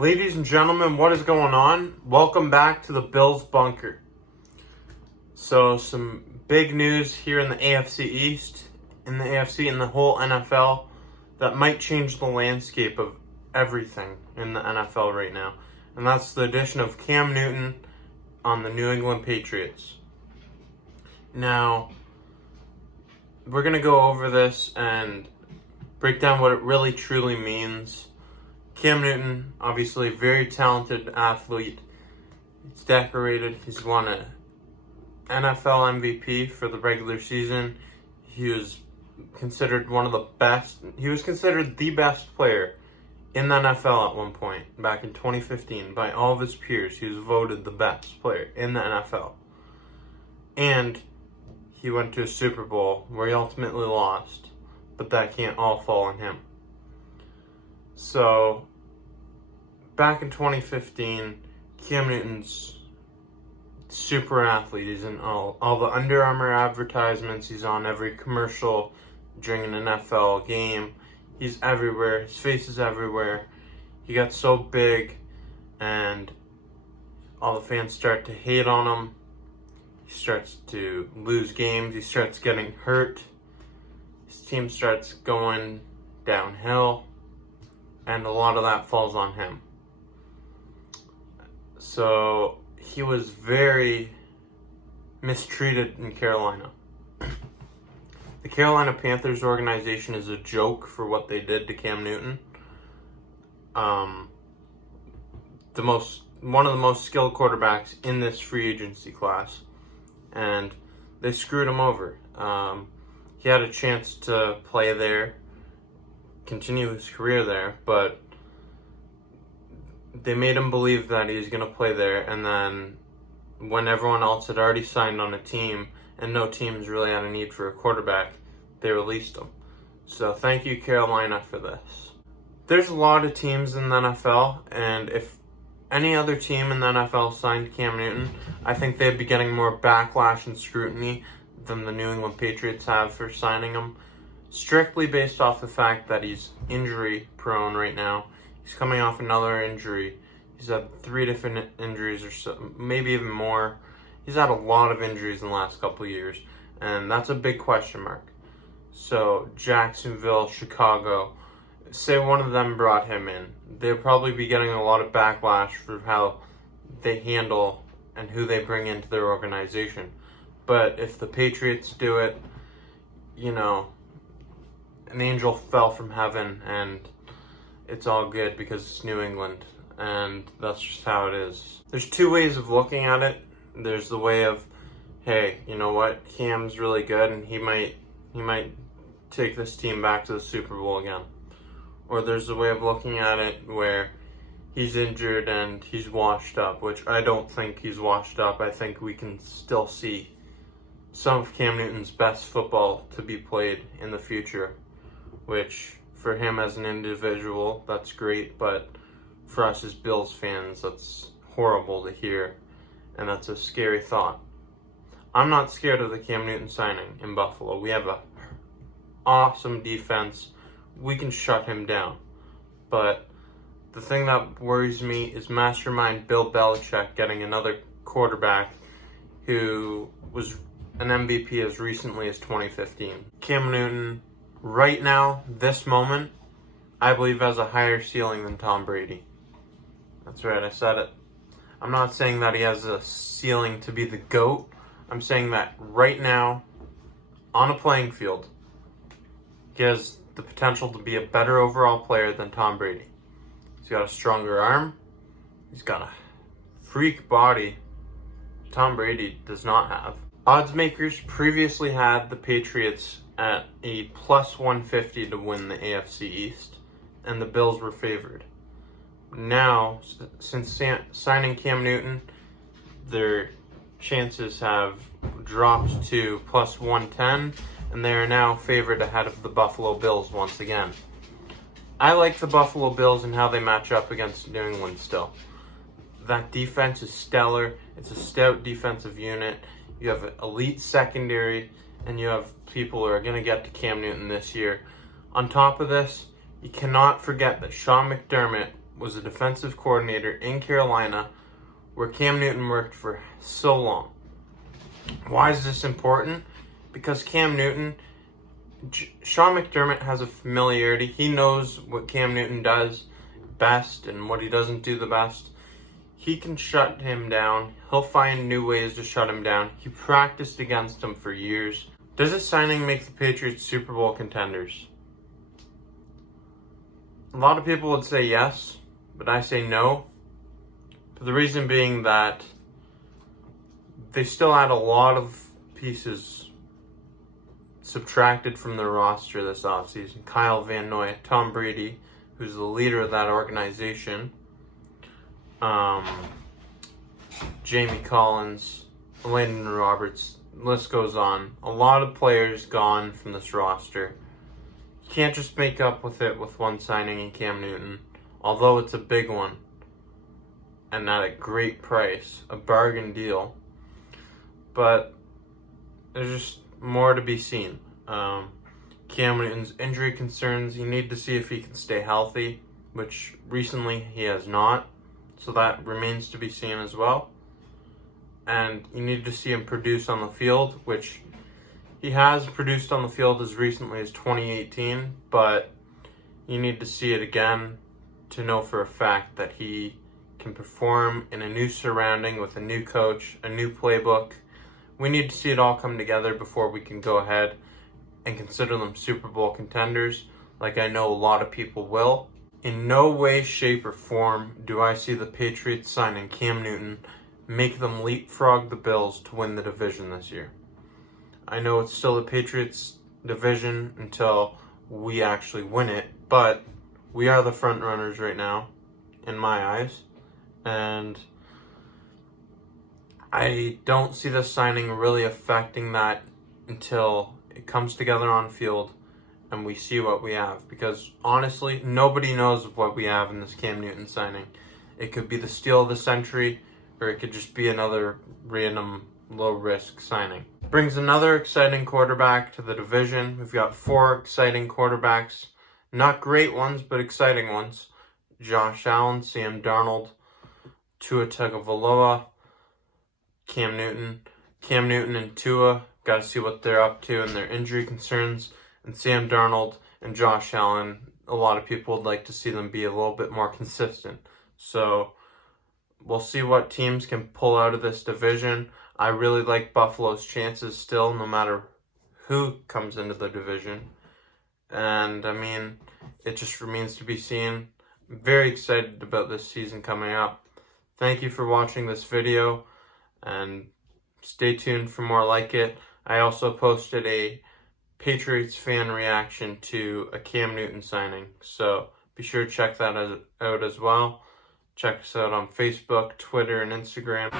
Ladies and gentlemen, what is going on? Welcome back to the Bills Bunker. So, some big news here in the AFC East, in the AFC, and the whole NFL that might change the landscape of everything in the NFL right now. And that's the addition of Cam Newton on the New England Patriots. Now, we're going to go over this and break down what it really truly means. Cam Newton, obviously a very talented athlete. He's decorated. He's won an NFL MVP for the regular season. He was considered one of the best. He was considered the best player in the NFL at one point, back in 2015, by all of his peers. He was voted the best player in the NFL. And he went to a Super Bowl where he ultimately lost, but that can't all fall on him. So, back in 2015, Cam Newton's super athlete. He's in all the Under Armour advertisements. He's on every commercial during an NFL game. He's everywhere. His face is everywhere. He got so big, and all the fans start to hate on him. He starts to lose games. He starts getting hurt. His team starts going downhill, and a lot of that falls on him. So he was very mistreated in Carolina. The Carolina Panthers organization is a joke for what they did to Cam Newton. One of the most skilled quarterbacks in this free agency class, and they screwed him over. He had a chance to play there, continue his career there, but they made him believe that he was going to play there, and then when everyone else had already signed on a team and no teams really had a need for a quarterback, they released him. So thank you, Carolina, for this. There's a lot of teams in the NFL, and if any other team in the NFL signed Cam Newton, I think they'd be getting more backlash and scrutiny than the New England Patriots have for signing him, strictly based off the fact that he's injury prone right now. He's coming off another injury. He's had 3 different injuries or so, maybe even more. He's had a lot of injuries in the last couple of years, and that's a big question mark. So Jacksonville, Chicago, say one of them brought him in, they'll probably be getting a lot of backlash for how they handle and who they bring into their organization. But if the Patriots do it, an angel fell from heaven, and it's all good because it's New England, and that's just how it is. There's 2 ways of looking at it. There's the way of, hey, you know what, Cam's really good, and he might take this team back to the Super Bowl again. Or there's a way of looking at it where he's injured and he's washed up, which I don't think he's washed up. I think we can still see some of Cam Newton's best football to be played in the future, which for him as an individual, that's great, but for us as Bills fans, that's horrible to hear, and that's a scary thought. I'm not scared of the Cam Newton signing in Buffalo. We have an awesome defense. We can shut him down. But the thing that worries me is Mastermind Bill Belichick getting another quarterback who was an MVP as recently as 2015. Cam Newton, right now, this moment, I believe has a higher ceiling than Tom Brady. That's right, I said it. I'm not saying that he has a ceiling to be the GOAT. I'm saying that right now, on a playing field, he has the potential to be a better overall player than Tom Brady. He's got a stronger arm. He's got a freak body Tom Brady does not have. Odds makers previously had the Patriots at a plus 150 to win the AFC East, and the Bills were favored. Now, since signing Cam Newton, their chances have dropped to plus 110, and they are now favored ahead of the Buffalo Bills once again. I like the Buffalo Bills and how they match up against New England still. That defense is stellar. It's a stout defensive unit. You have an elite secondary, and you have people who are going to get to Cam Newton this year. On top of this, you cannot forget that Sean McDermott was a defensive coordinator in Carolina, where Cam Newton worked for so long. Why is this important? Because Cam Newton, Sean McDermott has a familiarity. He knows what Cam Newton does best and what he doesn't do the best. He can shut him down. He'll find new ways to shut him down. He practiced against him for years. Does this signing make the Patriots Super Bowl contenders? A lot of people would say yes, but I say no. For the reason being that they still had a lot of pieces subtracted from their roster this offseason. Kyle Van Noy, Tom Brady, who's the leader of that organization, Jamie Collins, Landon Roberts, list goes on. A lot of players gone from this roster. You can't just make up with it with one signing in Cam Newton, although it's a big one and at a great price, a bargain deal. But there's just more to be seen. Cam Newton's injury concerns, you need to see if he can stay healthy, which recently he has not. So that remains to be seen as well. And you need to see him produce on the field, which he has produced on the field as recently as 2018, but you need to see it again to know for a fact that he can perform in a new surrounding with a new coach, a new playbook. We need to see it all come together before we can go ahead and consider them Super Bowl contenders, like I know a lot of people will. In no way, shape, or form do I see the Patriots signing Cam Newton make them leapfrog the Bills to win the division this year. I know it's still the Patriots division until we actually win it, but we are the front runners right now, in my eyes. And I don't see this signing really affecting that until it comes together on field and we see what we have. Because honestly, nobody knows what we have in this Cam Newton signing. It could be the steal of the century, or it could just be another random low-risk signing. Brings another exciting quarterback to the division. We've got 4 exciting quarterbacks. Not great ones, but exciting ones. Josh Allen, Sam Darnold, Tua Tagovailoa, Cam Newton. Cam Newton and Tua, got to see what they're up to and their injury concerns. And Sam Darnold and Josh Allen, a lot of people would like to see them be a little bit more consistent. So we'll see what teams can pull out of this division. I really like Buffalo's chances still, no matter who comes into the division. And, I mean, it just remains to be seen. I'm very excited about this season coming up. Thank you for watching this video, and stay tuned for more like it. I also posted a Patriots fan reaction to a Cam Newton signing, so be sure to check that out as well. Check us out on Facebook, Twitter, and Instagram.